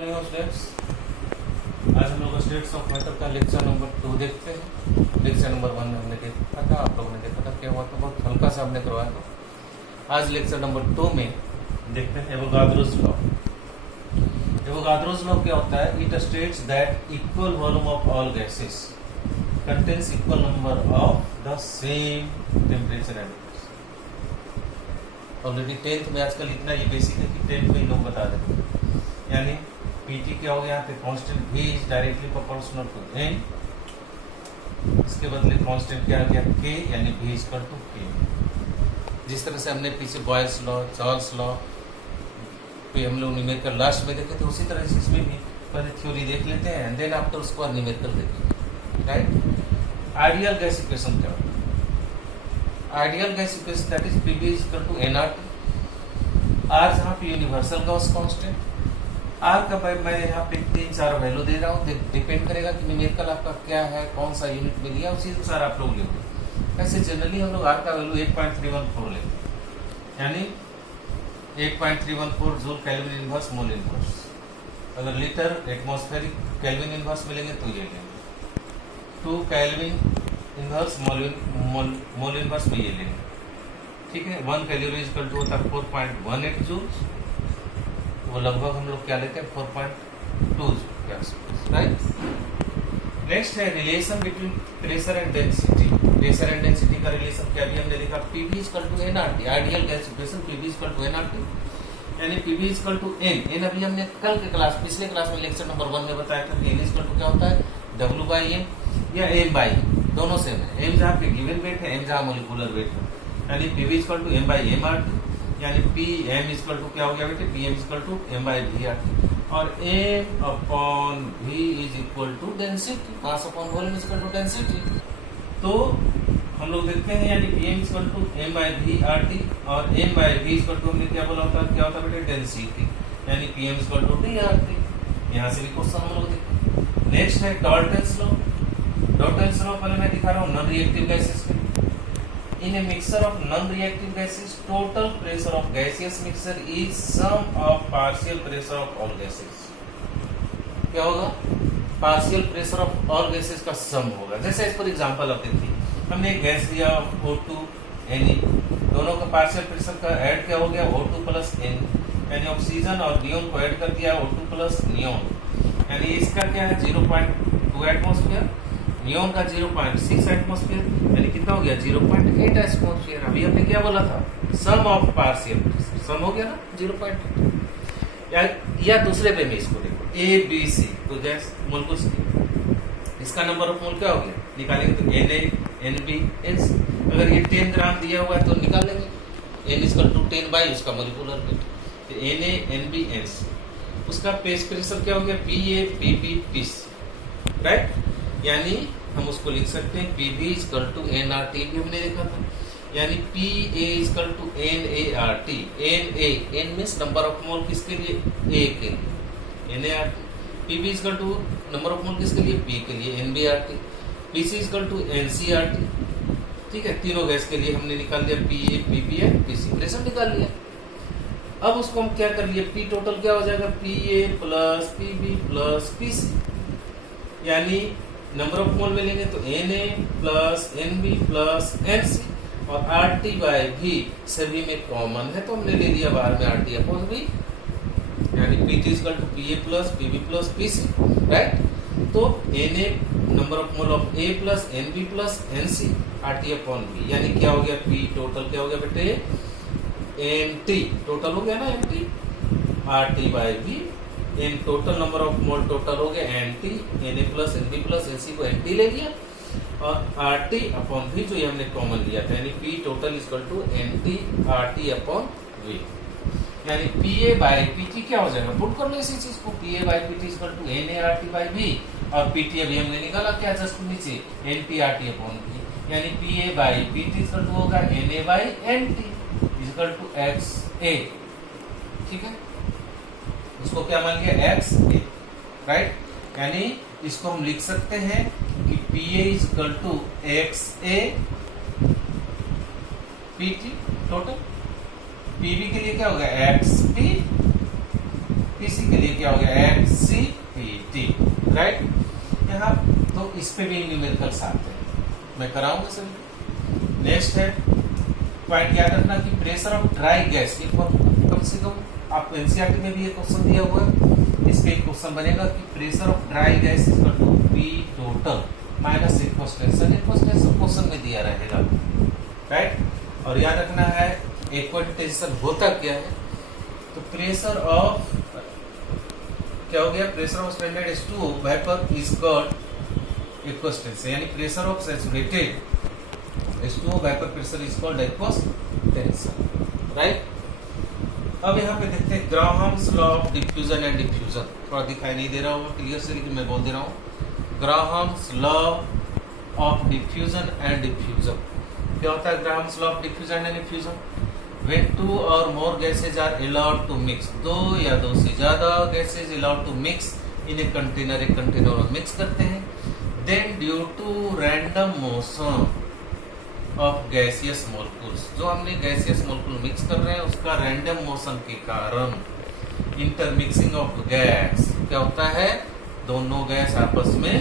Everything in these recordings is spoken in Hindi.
मॉर्निंग स्टूडेंट्स, आज हम लोग स्टेट्स ऑफ मैटर का लेक्चर नंबर 2 देखते हैं। लेक्चर नंबर 1 में हमने देखा था, आप लोगों ने देखा था क्या हुआ था, बहुत हल्का सा हमने करवाया था। आज लेक्चर नंबर 2 में देखते हैं एवोगाद्रोस लॉ। एवोगाद्रोस लॉ क्या होता है? It states that equal volume of all gases contains equal number of the same temperature and already 10th में आजकल इतना ये बेसिक है कि 10th में ही लोग बता देते हैं। यानी पीटी क्या हो गया यहाँ पे constant v is directly proportional to n, इसके बदले कांस्टेंट क्या आ गया k, यानी v is equal to k। जिस तरह से हमने पीछे बॉयल्स लॉ, चार्ल्स लॉ पे हम लोग न्यूमेरिकल लास्ट में देखे थे, उसी तरह से इसमें भी पहले थ्योरी देख लेते हैं एंड देन आफ्टर उसको न्यूमेरिकल देखेंगे। राइट? आइडियल गैस इक्वेशन क्या होता है? Ideal gas equation that is Pv is equal to nRT। R जहाँ पे यूनिवर्सल गॉस कांस्टेंट, R का मैं यहाँ पे 3-4 वैल्यू दे रहा हूँ, डिपेंड करेगा कि न्यूमेरिकल आपका क्या है, कौन सा यूनिट में लिया, उसी अनुसार आप लोग लेंगे। ऐसे जनरली हम लोग R का वैल्यू 8.314 लेते हैं, यानी 8.314 joule kelvin inverse mole inverse. अगर लीटर एटमॉस्फेरिक केल्विन इनवर्स में लेंगे तो ये लेंगे, 2 केल्विन इनवर्स मोल इनवर्स में ये लेंगे। ठीक है, 1 कैलोरी इक्वल टू होता है 4.18 जूल, वो लगभग हम लोग क्या लेते हैं 4.2 जूल के आसपास। राइट? नेक्स्ट है relation between pressure and density. Pressure and density का रिलेशन क्या भी हमने देखा, Pv equal to nRT। Ideal gas equation Pv equal to nRT, यानी Pv इक्वल टू n। अभी हमने कल के क्लास, पिछले क्लास में लेक्चर नंबर 1 में बताया था कि n इक्वल टू क्या होता है, W/m या m/m, दोनों सेम है। m जहाँ पे गिवन वेट है, m जहाँ मोलिकुलर वेट है, यानी Pv इक्वल टू m/mRT, यानी Pm इक्वल टू क्या हो गया बेटे, Pm इक्वल टू m/v/RT, और m upon v is equal to density, mass upon volume is equal to density. तो हम लोग देखते हैं, यानी Pm इक्वल टू m/v/RT और m/v इक्वल टू हमने क्या बोला होता है, क्या होता है बेटे, डेंसिटी, यानी Pm इक्वल टू d/RT। यहाँ से भी क्वेश्चन हम लोग देखते हैं। नेक्स्ट है डाल्टन्स लॉ। डाल्टन्स लॉ पहले मैं दिखा रहा हूँ नॉन रिएक्टिव गैसेस में। In a mixture of non-reactive gases, total pressure of gaseous mixture is sum of partial pressure of all gases। क्या होगा? Partial pressure of all gases का सम होगा। जैसे इस पर एग्जांपल आप देखिए, हमने एक गैस लिया O2 Ne, दोनों का पार्शियल प्रेशर का ऐड क्या हो गया, O2 प्लस N, यानी ऑक्सीजन और नियोन को ऐड कर दिया O2 प्लस नियोन, यानी इसका क्या है 0.2 एटमॉस्फेयर, नियोन का 0.6 एटमॉस्फेयर, यानी कितना हो गया 0.8 एटमॉस्फेयर। अभी हमने क्या बोला था, सम ऑफ पार्शियल प्रेशर, सम हो गया ना 0.8। या दूसरे पे में इसको देखो ABC, तो गैस मोल कुछ नहीं, इसका नंबर ऑफ मोल क्या हो गया, निकालेंगे तो Na Nb Nc। अगर ये 10 ग्राम दिया हुआ है तो निकाल लेंगे, N इक्वल टू 10 बाई उसका मोलिकुलर वेट, तो Na Nb Nc। उसका पेस प्रेशर क्या हो गया, Pa Pb Pc। राइट? यानी हम उसको लिख सकते हैं Pv इक्वल टू nRT, भी हमने देखा था, यानी Pa equal to nART। N means number of mole किसके लिए, A के लिए, nART। Pv equal to number of mole किसके लिए, P के लिए, nBRT। Pc equal to nCRT। ठीक है, तीनों गैस के लिए हमने निकाल दिया Pa Pb and Pc, pressure निकाल लिया। अब उसको हम क्या कर लिए, P टोटल क्या हो जाएगा, Pa plus Pb plus Pc, यानी नंबर ऑफ मोल में लेंगे तो Na plus Nb plus Nc, और RT/V सभी में कॉमन है तो हमने ले लिया बाहर में RT/V, यानी PT equal to Pa plus Pb plus Pc। Right? तो Na number of mole of A plus Nb plus Nc, RT/V, यानी क्या हो गया, P टोटल क्या हो गया बेटे, Nt टोटल हो गया ना, Nt RT/V, N total number of mole total हो गया Nt, Na plus Nb plus Nc को Nt ले लिया, और RT/V जो ये हमने कॉमन लिया था, यानी P total equal to Nt RT/V, यानी Pa/Pt क्या हो जाएगा, पुट कर लो इसी चीज को, Pa/Pt इक्वल टू Na/RT/V, और Pt अभी हमने निकाला क्या, जस्ट नीचे Nt RT/V, यानी Pa/Pt इक्वल टू होगा Na/Nt इक्वल टू XA। ठीक है, इसको क्या मान लिया, XA। राइट? यानी इसको हम लिख सकते हैं कि Pa equal to XA PT total, Pb के लिए क्या हो गया, XP, Pc के लिए क्या हो गया, राइट। यहाँ तो इस पे भी न्यूमेरिकल्स आते हैं, मैं कराऊंगा सभी। नेक्स्ट है पॉइंट याद रखना कि प्रेशर ऑफ ड्राई गैस, ये कम से कम आपको एनसीईआरटी में भी ये क्वेश्चन दिया हुआ है, इस पे एक क्वेश्चन बनेगा कि pressure of dry gas is equal to P total minus aqueous tension, aqueous tension question में दिया रहेगा, राइट। और याद रखना है एक्वस टेंशन होता क्या है, तो प्रेशर ऑफ क्या हो गया, pressure of standard H2O vapour is called aqueous tension, यानी pressure of saturated H2O vapour pressure is called aqueous tension, right. अब यहाँ पे देखते हैं Graham's law of diffusion and diffusion, थोड़ा दिखाई नहीं दे रहा होगा क्लियर से, लेकिन मैं बोल दे रहा हूँ। Graham's law of diffusion and diffusion क्या होता है, Graham's law of diffusion and diffusion, when two or more gases are allowed to mix, दो या दो से ज्यादा gases allowed to mix in a container, एक कंटेनर में मिक्स करते हैं, then due to random motion of gaseous molecules, जो हमने gaseous molecule मिक्स कर रहे हैं उसका random motion के कारण intermixing of gas क्या होता है, दोनों गैस आपस में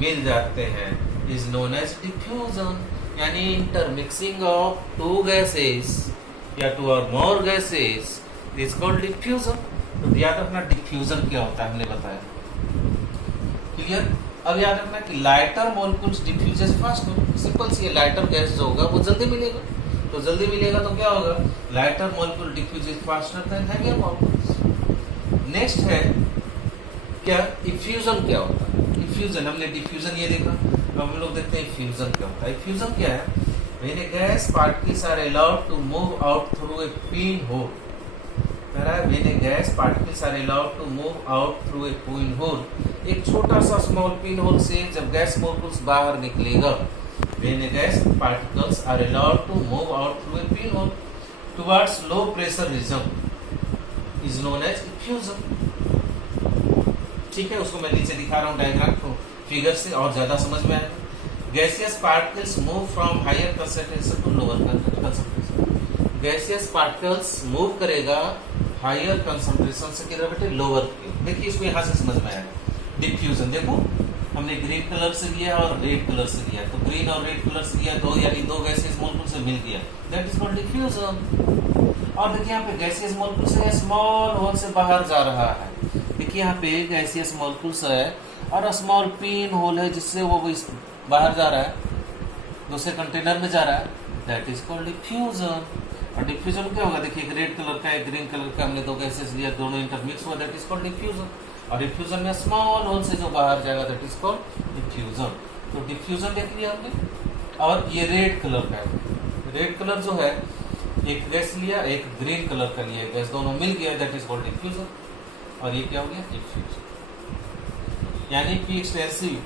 मिल जाते हैं, is known as diffusion, यानी intermixing of two gases या टू और more gases is called diffusion. तो याद रखना डिफ्यूजन क्या होता है हमने बताया, क्लियर। अब याद रखना कि lighter molecules diffuses fast, simple सी है, लाइटर गैस जो होगा वो जल्दी मिलेगा, तो जल्दी मिलेगा तो क्या होगा, lighter molecule diffuses faster than heavier molecules. Next है क्या, इफ्यूजन क्या होता है, इफ्यूजन हमने डिफ्यूजन ये देखा, अब हम लोग देखते हैं इफ्यूजन क्या होता है। इफ्यूजन क्या है, when a gas particles are allowed to move out through a pinhole, when a gas particles are allowed to move out through a pinhole, एक छोटा सा स्मॉल पिन होल से जब गैस मॉलिक्यूल्स बाहर निकलेगा, when a gas particles are allowed to move out through a pinhole towards low pressure region is known as diffusion, ठीक है। उसको मैं नीचे दिखा रहा हूँ डायग्राम को फिगर से और ज्यादा समझ में आएगा। Gaseous particles move from higher concentration to lower concentration, gaseous particles move करेगा हायर कंसंट्रेशन से किधर बेटे, लोअर की। देखिए इसको यहाँ से समझ में आएगा। डिफ्यूजन देखो हमने ग्रीन कलर से लिया और रेड कलर से लिया, तो ग्रीन और रेड कलर से लिया दो, यानी दो गैसेस मॉलिक्यूल से मिल गया, दैट इज कॉल्ड डिफ्यूजन। और देखिए यहाँ पे गैसेस मॉलिक्यूल से स्मॉल होल से बाहर जा रहा है, देखिए यहाँ पे गैसेस मॉलिक्यूल है और स्मॉल पिन होल है जिससे वो बाहर जा रहा है, दूसरे कंटेनर में जा रहा है, दैट इज कॉल्ड डिफ्यूजन। और डिफ्यूजन क्या होगा, देखिए एक रेड कलर का एक ग्रीन कलर का हमने दो गैसेस लिया, दोनों इंटरमिक्स हुआ, दैट इज कॉल्ड डिफ्यूजन। और डिफ्यूजन में स्मॉल होल से जो बाहर जाएगा दैट इज कॉल्ड डिफ्यूजन। तो डिफ्यूजन देख लिया हमने। और ये रेड कलर का है, रेड कलर जो है एक गैस लिया एक ग्रीन कलर का लिया गैस, दोनों मिल गया, दैट इज कॉल्ड डिफ्यूजन। और ये क्या हो गया, डिफ्यूजन। यानी P extensive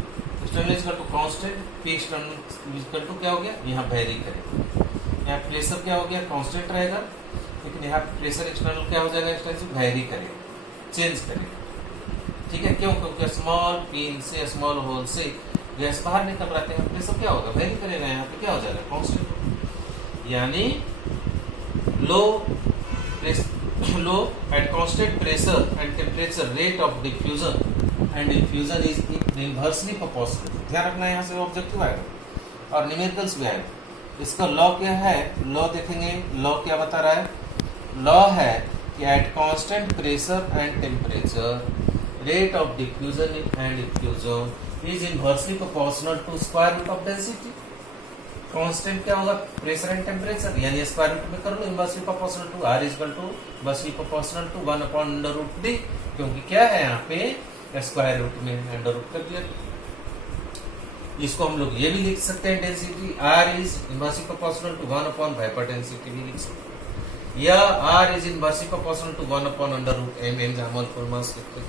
external to constant, P external to क्या हो गया, यहाँ वेरी करेगा। यहाँ प्रेशर क्या हो गया, कांस्टेंट रहेगा, लेकिन यहाँ प्रेशर एक्सटर्नल क्या हो जाएगा, एक्सटेंसिव वेरी करेगा, चेंज करेगा, ठीक है। क्यों, क्योंकि स्मॉल पिन से स्मॉल होल से गैस बाहर निकल रहे हैं, प्रेशर क्या होगा, वेरी करेगा, यहाँ पे क्या हो जाएगा, कांस्टेंट। यानी लो at constant pressure and temperature rate of diffusion and diffusion is inversely proportional. ध्यान रखना, यहाँ से ऑब्जेक्टिव आएगा और न्यूमेरिकल्स भी आएगा। इसका लॉ क्या है, लॉ देखेंगे, लॉ क्या बता रहा है, लॉ है कि at constant pressure and temperature rate of diffusion and diffusion is inversely proportional to square root of density. Constant क्या होगा, प्रेशर एंड टेम्परेचर, यानी स्क्वायर रूट में कर लो, inversely proportional to R equal to inversely proportional to 1/√d, क्योंकि क्या है यहाँ पे स्क्वायर रूट में अंडर रूट कर दिया। इसको हम लोग ये भी लिख सकते हैं, density R is inversely proportional to 1/वेपर डेंसिटी भी लिख सकते हैं, या R is inversely proportional to 1/√m जहां मोल मास लिखते हैं,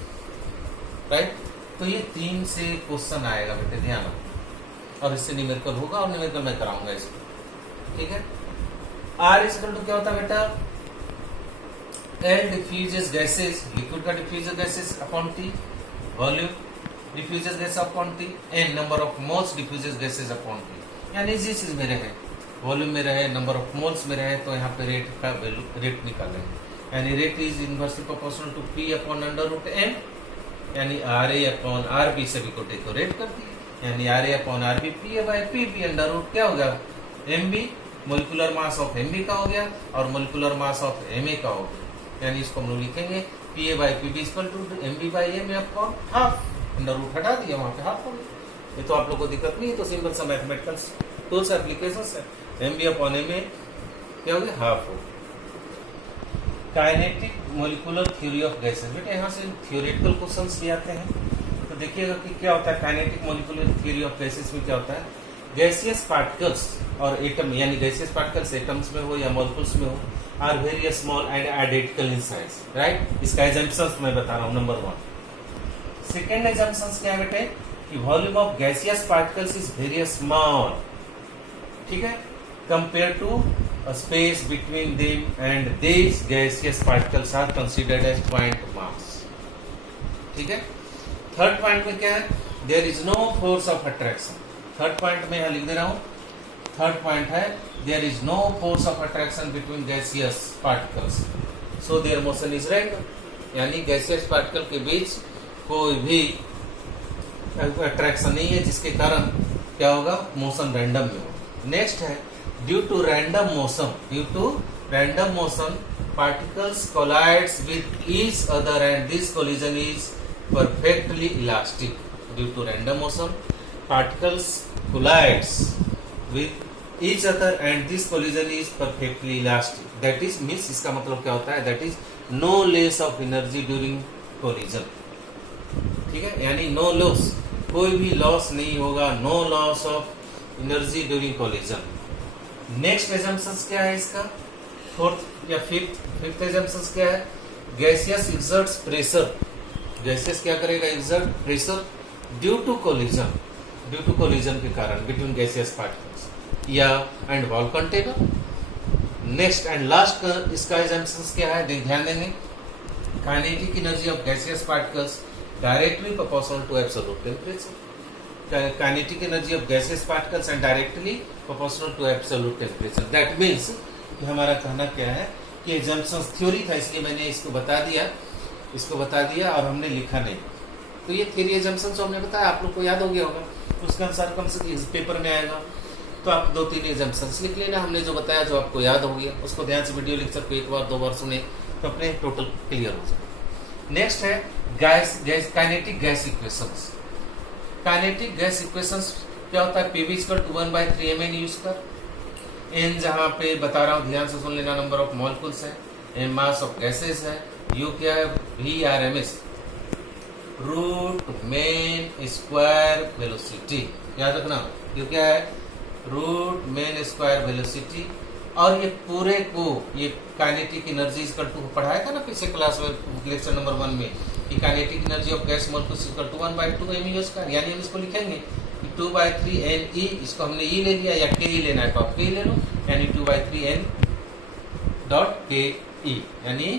राइट। तो ये 3 से क्वेश्चन आएगा बेटे, ध्यान रखो, और इससे न्यूमेरिकल होगा और न्यूमेरिकल मैं कराऊंगा इसको, ठीक है। आर इज इक्वल टू क्या होता है बेटा, एल डिफ्यूजेस गैसेस, लिक्विड का diffuser gases upon T, volume diffuses gas upon T, N number of moles diffuses gases upon T. यानी जिस चीज में रहे, वॉल्यूम में रहे, नंबर ऑफ मोल्स में रहे, तो यहाँ पे रेट का वैल्यू रेट निकालेंगे, यानी rate is inversely proportional to P upon √n, यानी RA/RB सभी को डेकोरेट कर दिया, यानी RA/RB PA/PB अंडर रूट क्या हो गया, MB molecular mass of MB का हो गया और मोलिकुलर मास ऑफ MA का हो गया, यानी इसको हम लोग लिखेंगे PA/PB equal to MB/MA upon half, under root हटा दिया, वहां पे हाफ हो गया। ये तो आप लोग को दिक्कत नहीं है, तो सिंपल सा मैथमेटिकल टूल्स एप्लीकेशंस है। MB/MA क्या हो गया, हाफ हो गया। Kinetic molecular theory of gases, बेटा यहाँ से थ्योरेटिकल क्वेश्चंस भी आते हैं, तो देखिएगा कि क्या होता है kinetic molecular theory of gases में क्या होता है। गैसियस पार्टिकल्स और एटम, यानी गैसियस पार्टिकल्स एटम्स में हो या मॉलिक्यूल्स में हो, are very small and identical in size, right. इसका एजम्पशंस मैं बता रहा हूँ, नंबर 1। सेकेंड एजम्पशंस क्या है बेटे, कि volume of gaseous particles is very small, ठीक है, compare to space between them, and these gaseous particles are considered as point mass, ठीक है। थर्ड पॉइंट में क्या है, there is no force of attraction। Third point में यहां लिख दे रहा हूं, थर्ड पॉइंट है there is no force of attraction between gaseous particles, so their motion is random, यानी gaseous particle के बीच कोई भी अट्रैक्शन नहीं है, जिसके कारण क्या होगा, मोशन रैंडम में होगा। नेक्स्ट है due to random motion particles collides with each other and this collision is perfectly elastic। due to random motion particles collides with each other and this collision is perfectly elastic, that is means इसका मतलब क्या होता है, that is no loss of energy during collision, ठीक है, यानी no loss, कोई भी लॉस नहीं होगा, no loss of energy during collision। Next assumptions क्या है इसका, फोर्थ या फिफ्थ एजम्पशंस क्या है, गैसियस एक्सर्ट्स प्रेशर, गैसियस क्या करेगा, exert pressure due to collision के कारण बिटवीन गैसियस पार्टिकल्स या and wall container. Next and last इसका एजम्पशंस क्या है, ध्यान देंगे, kinetic energy of gaseous particles directly proportional to absolute temperature. Kinetic energy of gases particles and directly proportional to absolute temperature. That means कि हमारा कहना क्या है कि एजम्पशंस थ्योरी था, इसलिए मैंने इसको बता दिया और हमने लिखा नहीं। तो ये थ्योरी एजम्पशंस जो हमने बताया आप लोग को याद हो गया होगा, उसके अनुसार कम से कम पेपर में आएगा, तो आप 2-3 एजम्पशंस लिख लेना। हमने जो बताया जो आपको याद हो गया उसको ध्यान से वीडियो लिख सकते हो, 1 बार 2 बार सुने तो अपने टोटल क्लियर हो जाए। नेक्स्ट है kinetic gas equations. Kinetic gas equations क्या होता है, PV equal to 1/3 mn use कर, n जहां पे बता रहा हूं ध्यान से सुन लेना, नंबर ऑफ मॉलिक्यूल्स है, m मास ऑफ गैसेस है, u क्या है, VRMS root mean square velocity, याद रखना, u क्या है, रूट मेन स्क्वायर वेलोसिटी। और ये पूरे को ये काइनेटिक एनर्जी इक्वल टू पढ़ाया था ना पिछले क्लास में लेक्चर नंबर 1 में, कि kinetic energy of gas molecules equal to 1/2 mE², यानी हम इसको लिखेंगे कि 2/3 NE, इसको हमने E ले लिया या KE लेना है तो आप KE ले लो, यानी 2/3 N.KE, यानी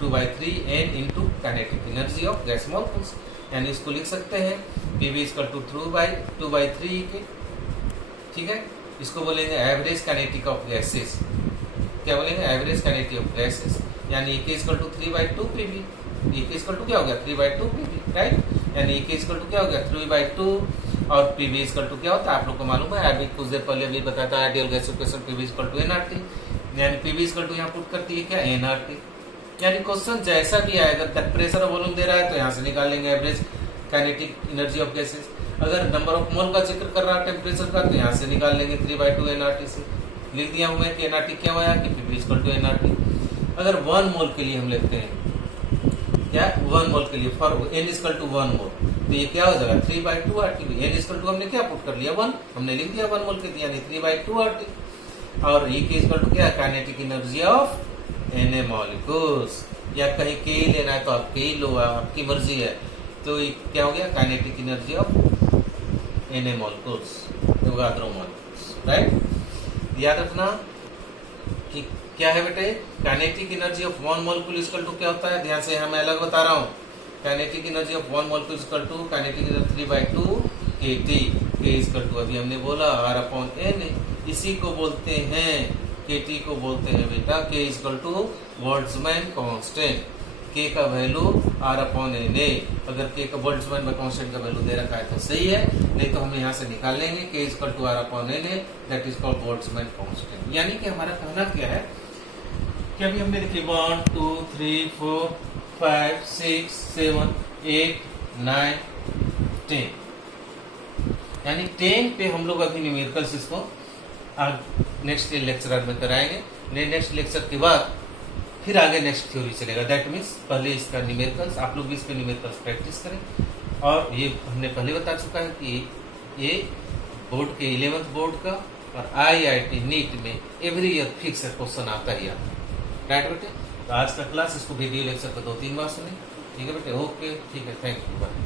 2/3 N into kinetic energy of gas molecules, यानी इसको लिख सकते हैं PV इक्वल टू 2/3 के, ठीक है। इसको बोलेंगे एवरेज काइनेटिक ऑफ गैसेस, क्या बोलेंगे, एवरेज काइनेटिक ऑफ गैसेस, यानी E equal to 3/2 PV, E equal to क्या हो गया, 3/2 PV, राइट, यानी E इक्वल टू क्या हो गया, 3/2, और PV इक्वल टू क्या होता है आप लोग को मालूम है, अभी कुछ देर पहले भी बताया था ideal gas equation, PV equal to nRT, यानी PV इक्वल टू यहाँ पुट करती है क्या, nRT, यानी क्वेश्चन जैसा भी आएगा, प्रेशर वॉल्यूम दे रहा है तो यहाँ से निकालेंगे average kinetic energy of gases, अगर नंबर ऑफ मोल का जिक्र कर रहा है टेम्परेचर का तो यहाँ से निकाल लेंगे 3/2 nRT से। लिख दिया हूँ मैं कि nRT क्या हुआ कि PV इक्वल टू nRT। अगर 1 मोल के लिए हम लेते हैं क्या, 1 मोल के लिए फॉर n इक्वल टू 1 मोल, तो ये क्या हो जाएगा 3/2 RT। n इक्वल टू हमने क्या पुट कर लिया 1, हमने लिख दिया 1 मोल के लिए, यानी 3/2 RT। और E के इक्वल टू क्या है, kinetic energy of Na molecules, या कहीं Ke लेना है तो आप Ke लो, आपकी मर्जी है। तो ये क्या हो गया, kinetic energy of Na molecules, Avogadro molecules, right. याद रखना कि क्या है बेटे, kinetic energy of 1 molecule equal to क्या होता है, ध्यान से यहाँ मैं अलग बता रहा हूँ, kinetic energy of 1 molecule equal to kinetic energy 3/2 kT, K equal to अभी हमने बोला R/Na, इसी को बोलते हैं KT को बोलते हैं बेटा K equal to Boltzmann constant. K का वैल्यू R/NA, अगर के का बोल्ट्जमैन कांस्टेंट का वैल्यू दे रखा है तो सही है, नहीं तो हम यहाँ से निकाल लेंगे K is equal to R/NA, that is called Boltzmann constant. यानी कि हमारा कहना क्या है कि अभी हमने देखिए 1 2 3 4 5 6 7 8 9 10, यानी 10 पे हम लोग अभी न्यूमेरिकल्स इसको नेक्स्ट लेक्चर में कराएंगे। नेक्स्ट लेक्चर के बाद फिर आगे नेक्स्ट थ्योरी चलेगा। दैट मीन्स पहले इसका न्यूमेरिकल्स, आप लोग भी इस पे न्यूमेरिकल्स प्रैक्टिस करें। और ये हमने पहले बता चुका है कि ये बोर्ड के 11th बोर्ड का और IIT नीट में एवरी ईयर फिक्स क्वेश्चन आता ही आता है। राइट बेटे, तो आज का क्लास इसको वीडियो लेक्चर को 2-3 बार सुने। ठीक है बेटे, ओके, ठीक है, थैंक यू, बाय।